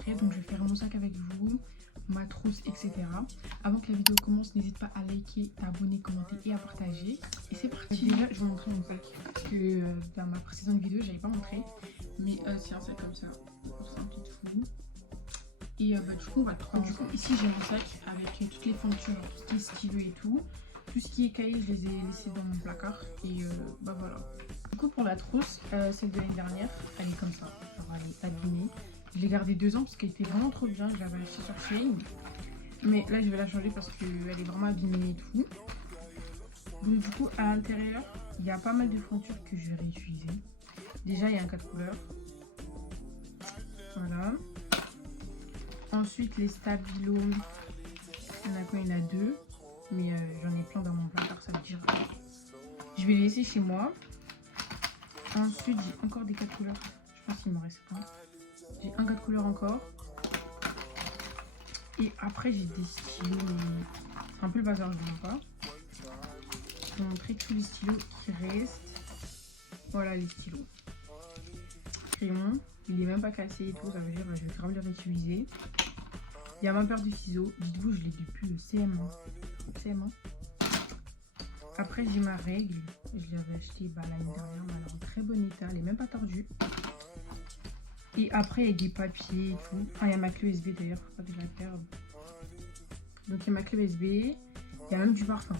montrer. Donc je vais faire mon sac avec vous, ma trousse, etc. Avant que la vidéo commence, n'hésite pas à liker, à abonner, commenter et à partager. Et c'est parti. Déjà, je vais vous montrer mon sac. Parce que dans ma précédente vidéo, j'avais pas montré. Mais c'est un sac comme ça. C'est un petit fou. Et du coup, on va trouver. Du coup, ici, j'ai un sac avec toutes les fournitures, tout ce qui est stylo et tout. Tout ce qui est cahier, je les ai laissés dans mon placard. Et voilà. Du coup, pour la trousse, celle de l'année dernière, elle est comme ça. Genre, elle est abîmée. Je l'ai gardée 2 ans parce qu'elle était vraiment trop bien. Je l'avais achetée sur Shein. Mais là, je vais la changer parce qu'elle est vraiment abîmée et tout. Donc, du coup, à l'intérieur, il y a pas mal de fournitures que je vais réutiliser. Déjà, il y a un 4 couleurs. Voilà. Ensuite, les stabilos. Il y en a quoi? Il y en a 2. Mais j'en ai plein dans mon placard, ça veut dire. Je vais les laisser chez moi. Ensuite, j'ai encore des 4 couleurs. Je pense qu'il m'en reste un. J'ai un 4 couleurs encore. Et après, j'ai des stylos. C'est un peu le bazar, je ne vois pas. Je vais vous montrer tous les stylos qui restent. Voilà les stylos. Crayon. Il est même pas cassé et tout. Ça veut dire que je vais grave le réutiliser. Il y a ma paire de ciseaux. Dites-vous, je l'ai depuis le CM1. Après, j'ai ma règle. Je l'avais acheté l'année dernière. Elle est en très bon état. Elle est même pas tordue. Et après, il y a des papiers et tout. Enfin, il y a ma clé USB d'ailleurs. Faut pas que je la perde. Donc, il y a ma clé USB. Il y a même du parfum.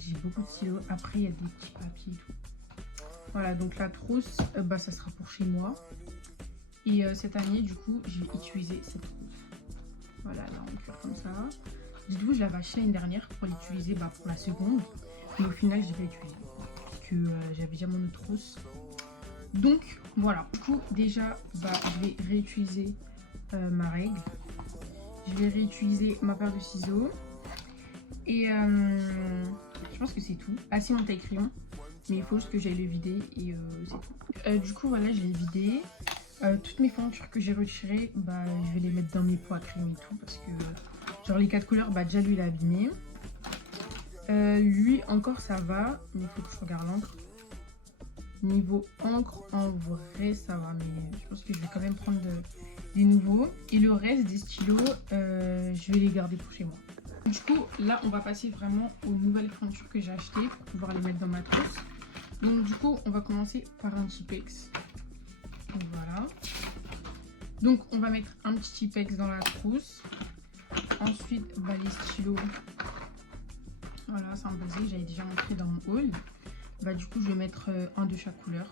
J'ai beaucoup de stylos. Après, il y a des petits papiers et tout. Voilà, donc la trousse, ça sera pour chez moi. Et cette année, du coup, je vais utiliser cette trousse. Voilà, là, on cure comme ça. Dites-vous, je l'avais acheté l'année dernière pour l'utiliser pour la seconde. Mais au final, je l'ai pas utilisé. Parce que j'avais déjà mon autre trousse. Donc, voilà. Du coup, déjà, je vais réutiliser ma règle. Je vais réutiliser ma paire de ciseaux. Et je pense que c'est tout. Ah, c'est mon taille-crayon. Mais il faut juste que j'aille le vider et c'est tout. Du coup, voilà, je l'ai vidé. Toutes mes fournitures que j'ai retirées, je vais les mettre dans mes pots à crayon et tout. Parce que, genre, les 4 couleurs, déjà, lui, il est abîmé. Lui, encore, ça va. Mais il faut que je regarde l'encre. Niveau encre, en vrai, ça va. Mais je pense que je vais quand même prendre des nouveaux. Et le reste des stylos, je vais les garder pour chez moi. Du coup, là, on va passer vraiment aux nouvelles fournitures que j'ai achetées pour pouvoir les mettre dans ma trousse. Donc, du coup, on va commencer par un Tipex. Donc, voilà. Donc, on va mettre un petit Tipex dans la trousse. Ensuite, les stylos. Voilà, c'est un basique. J'avais déjà montré dans mon haul. Du coup, je vais mettre un de chaque couleur.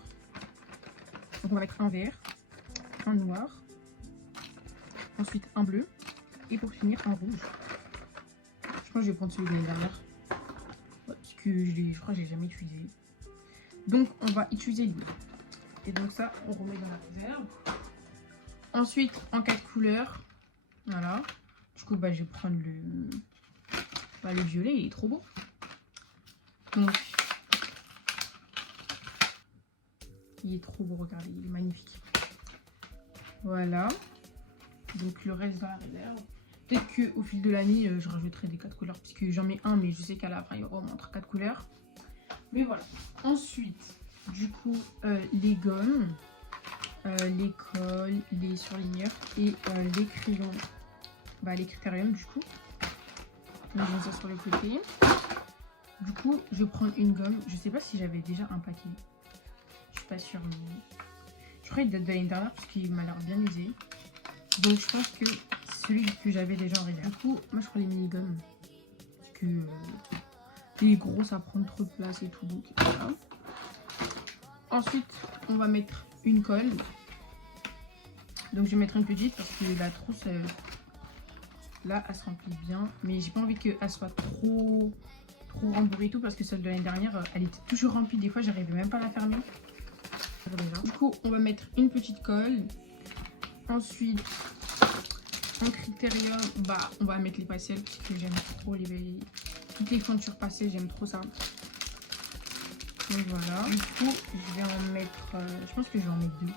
Donc, on va mettre un vert, un noir. Ensuite, un bleu. Et pour finir, un rouge. Je pense que je vais prendre celui de l'année dernière. Parce que je crois que je l'ai jamais utilisé. Donc, on va utiliser lui. Et donc ça, on remet dans la réserve. Ensuite, en 4 couleurs. Voilà. Du coup, je vais prendre le violet. Il est trop beau. Donc, il est trop beau. Regardez, il est magnifique. Voilà. Donc, le reste dans la réserve. Peut-être qu'au fil de l'année, je rajouterai des 4 couleurs. Puisque j'en mets un, mais je sais qu'à la fin, il y aura au moins 4 couleurs. Mais voilà. Ensuite, du coup, les gommes, les cols, les surligneurs et les crayons. Les critériums, du coup. Donc, je mets ça sur le côté. Du coup, je vais prendre une gomme. Je sais pas si j'avais déjà un paquet. Je suis pas sûre. Mais je crois qu'il date de l'année dernière parce qu'il m'a l'air bien usé. Donc, je pense que c'est celui que j'avais déjà en réserve. Du coup, moi, je prends les mini-gommes. Parce que les gros, ça prend trop de place et tout. Donc, voilà. Ensuite, on va mettre une colle. Donc, je vais mettre une petite parce que la trousse, là, elle se remplit bien. Mais j'ai pas envie qu'elle soit trop rembourrée et tout parce que celle de l'année dernière, elle était toujours remplie. Des fois, j'arrivais même pas à la fermer. Du coup, on va mettre une petite colle. Ensuite, en critérium, on va mettre les pastel parce que j'aime trop toutes les fournitures pastel, j'aime trop ça. Donc voilà. Du coup, je vais en mettre. Je pense que je vais en mettre 2. Je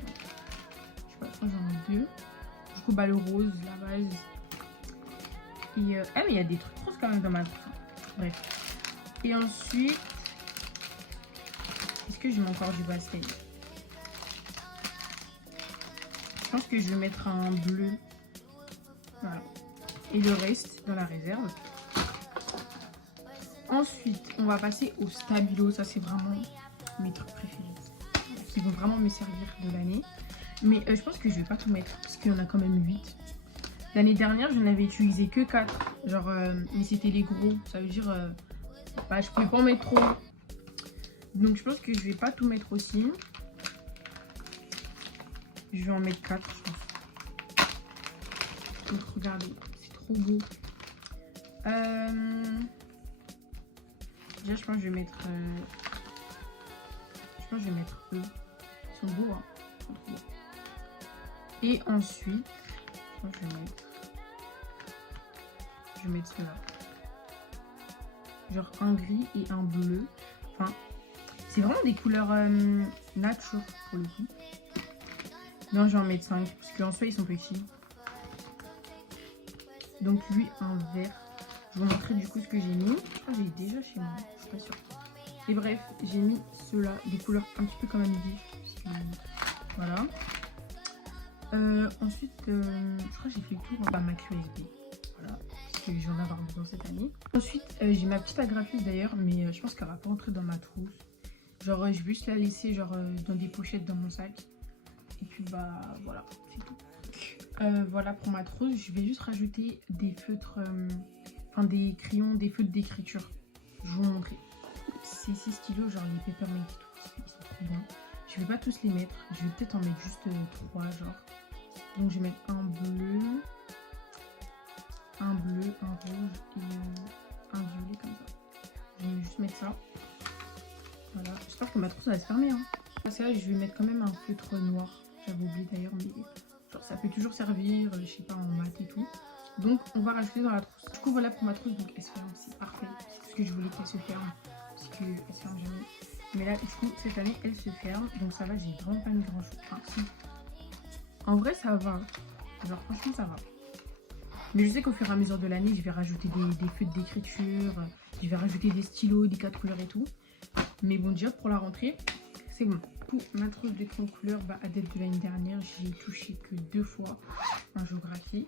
sais pas, je pense que j'en mets 2. Du coup, le rose, la base. Et mais il y a des trucs roses quand même dans ma trousse. Bref. Et ensuite, est-ce que je mets encore du pastel? Je pense que je vais mettre un bleu. Voilà. Et le reste dans la réserve. Ensuite, on va passer au stabilo. Ça, c'est vraiment mes trucs préférés. Qui vont vraiment me servir de l'année. Mais je pense que je vais pas tout mettre. Parce qu'il y en a quand même 8. L'année dernière, je n'avais utilisé que 4. Genre, mais c'était les gros. Ça veut dire, bah, je pouvais pas en mettre trop. Donc, je pense que je vais pas tout mettre aussi. Je vais en mettre 4, je pense. Donc, regardez, c'est trop beau. Déjà, je pense que je vais mettre... je pense que je vais mettre eux. Ils sont beaux, hein. Ils sont trop beaux. Et ensuite, je pense que je vais mettre... Je vais mettre ceux-là. Genre un gris et un bleu. Enfin, c'est vraiment des couleurs nature pour le coup. Non, je vais en mettre 5 parce qu'en soi ils sont petits. Donc lui un vert. Je vais vous montrer du coup ce que j'ai mis. Je crois que j'ai déjà chez moi, je suis pas sûre. Et bref, j'ai mis ceux-là, des couleurs un petit peu quand même vives. Voilà. Ensuite, je crois que j'ai fait le tour à ma clé USB. Voilà, parce que je vais en avoir besoin cette année. Ensuite, j'ai ma petite agrafeuse d'ailleurs, mais je pense qu'elle va pas rentrer dans ma trousse. Genre, je vais juste la laisser genre dans des pochettes dans mon sac. Et puis bah voilà, c'est tout. Voilà pour ma trousse. Je vais juste rajouter des feutres, enfin des crayons, des feutres d'écriture. Je vais vous montrer. Ces 6 stylos, genre les Peppermint et tout, ils sont trop bien. Je vais pas tous les mettre. Je vais peut-être en mettre juste 3 genre. Donc je vais mettre un bleu, un rouge et un violet comme ça. Je vais juste mettre ça. Voilà. J'espère que ma trousse va se fermer. Hein. Parce que là, je vais mettre quand même un feutre noir. J'avais oublié d'ailleurs, mais genre, ça peut toujours servir, je sais pas, en maths et tout. Donc on va rajouter dans la trousse. Du coup voilà pour ma trousse, donc elle se ferme, c'est parfait. C'est tout ce que je voulais qu'elle se ferme. Parce qu'elle se ferme jamais. Mais là, du coup, cette année, elle se ferme. Donc ça va, j'ai vraiment pas mis grand chose. Enfin, si. En vrai, ça va. Genre, franchement, ça va. Mais je sais qu'au fur et à mesure de l'année, je vais rajouter des feutres d'écriture. Je vais rajouter des stylos, des 4 couleurs et tout. Mais bon, déjà pour la rentrée, c'est bon. Du coup, ma trousse de crayon couleur, bah, à date de l'année dernière, j'y ai touché que 2 fois en géographie.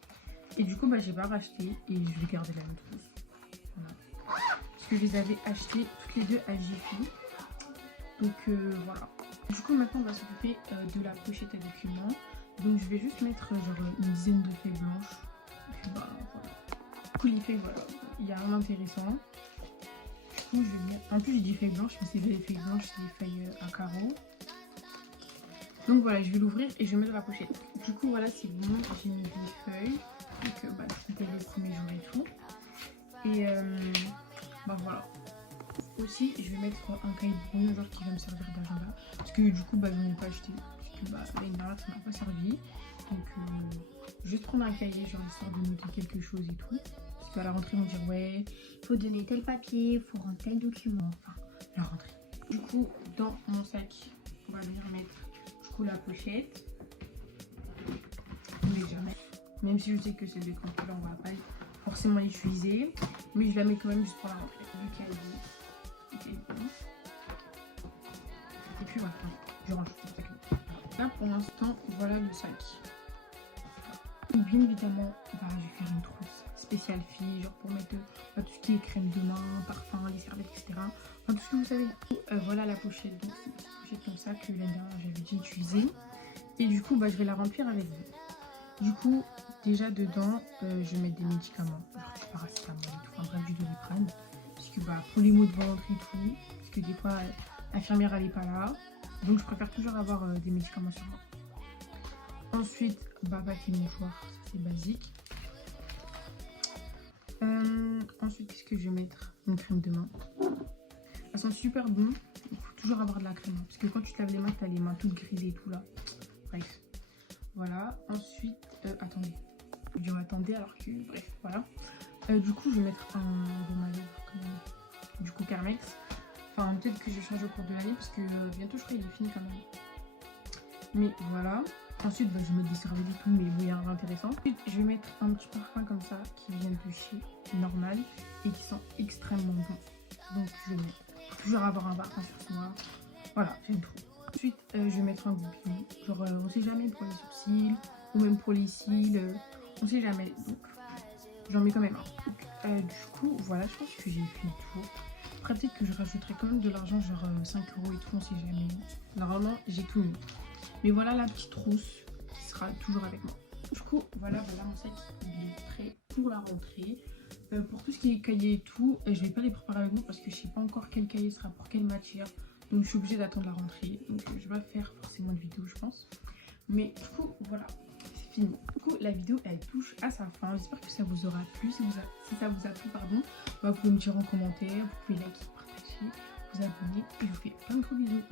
Et du coup, bah, j'ai pas racheté et je vais garder la même trousse. Voilà. Parce que je les avais achetées toutes les deux à Jiffy. Donc voilà. Du coup, maintenant, on va s'occuper de la pochette à documents. Donc je vais juste mettre genre une dizaine de feuilles blanches. Et puis bah voilà. Du coup, les feuilles, voilà, il y a rien d'intéressant. Du coup, je vais mettre... En plus, j'ai dit feuilles blanches, mais c'est des feuilles blanches, c'est des feuilles à carreaux. Donc voilà, je vais l'ouvrir et je vais mettre dans la pochette. Du coup, voilà, c'est bon, j'ai mis des feuilles. Donc bah, je vais laisser mes jours et tout. Et bah voilà. Aussi, je vais mettre un cahier de brouillon genre qui va me servir d'agenda. Parce que du coup, bah, je n'en ai pas acheté. Parce que bah, l'année dernière, ça m'a pas servi. Donc, juste prendre un cahier, genre histoire de noter quelque chose et tout. Parce qu'à la rentrée, on va dire ouais, faut donner tel papier, faut rendre tel document. Enfin, la rentrée. Du coup, dans mon sac, on va venir mettre du coup la pochette. Légèrement. Même si je sais que c'est des crampons, on va pas forcément l'utiliser. Mais je la mets quand même juste pour la rentrée. Du cahier. Et puis voilà, je range mon sac. Là pour l'instant, voilà le sac. Bien évidemment, bah, je vais faire une trousse spéciale fille, genre pour mettre tout ce qui est crème de main, parfum, les serviettes, etc. Enfin tout ce que vous savez. Voilà la pochette, donc c'est une petite pochette comme ça que l'année dernière j'avais déjà utilisée. Et du coup, bah, je vais la remplir avec vous. Du coup, déjà dedans, je vais mettre des médicaments, genre du paracétamol et tout, enfin bref, du Doliprane. Parce que bah, pour les maux de ventre et tout, parce que des fois l'infirmière elle est pas là, donc je préfère toujours avoir des médicaments sur moi. Ensuite, bah, papier mouchoir, ça c'est basique. Ensuite, qu'est-ce que je vais mettre? Une crème de main. Elles sont super bonnes, il faut toujours avoir de la crème, hein, parce que quand tu te laves les mains, tu as les mains toutes grillées et tout là. Bref, voilà. Ensuite, attendez, je m'attendais alors que, bref, voilà. Du coup, je vais mettre un baume à lèvres quand même. Du coup, Carmex. Enfin, peut-être que je vais changer au cours de l'année parce que bientôt, je crois qu'il est fini quand même. Mais voilà. Ensuite, bah, je vais mettre des serviettes et tout, mais bon, il y a rien d'intéressant. Ensuite, je vais mettre un petit parfum comme ça qui vient de chez Normal et qui sent extrêmement bon. Donc, je vais mettre. Toujours avoir un parfum sur moi. Voilà, j'aime trop. Ensuite, je vais mettre un goupil. Genre, on sait jamais pour les sourcils ou même pour les cils. On sait jamais. Donc, j'en mets quand même un. Donc, du coup, voilà, je pense que j'ai fait le tour. Après, peut-être que je rajouterai quand même de l'argent, genre 5 € et tout, on sait jamais. Normalement, j'ai tout mis. Mais voilà la petite trousse qui sera toujours avec moi. Du coup, voilà mon sac, il est prêt pour la rentrée. Pour tout ce qui est cahier et tout, je vais pas les préparer avec vous parce que je sais pas encore quel cahier sera pour quelle matière. Donc je suis obligée d'attendre la rentrée. Donc je vais pas faire forcément de vidéo, je pense. Mais du coup, voilà, c'est fini. Du coup, la vidéo, elle touche à sa fin. J'espère que ça vous aura plu. Si ça vous a plu, pardon, bah, vous pouvez me dire en commentaire, vous pouvez liker, partager, vous abonner. Et je vous fais plein de gros bisous.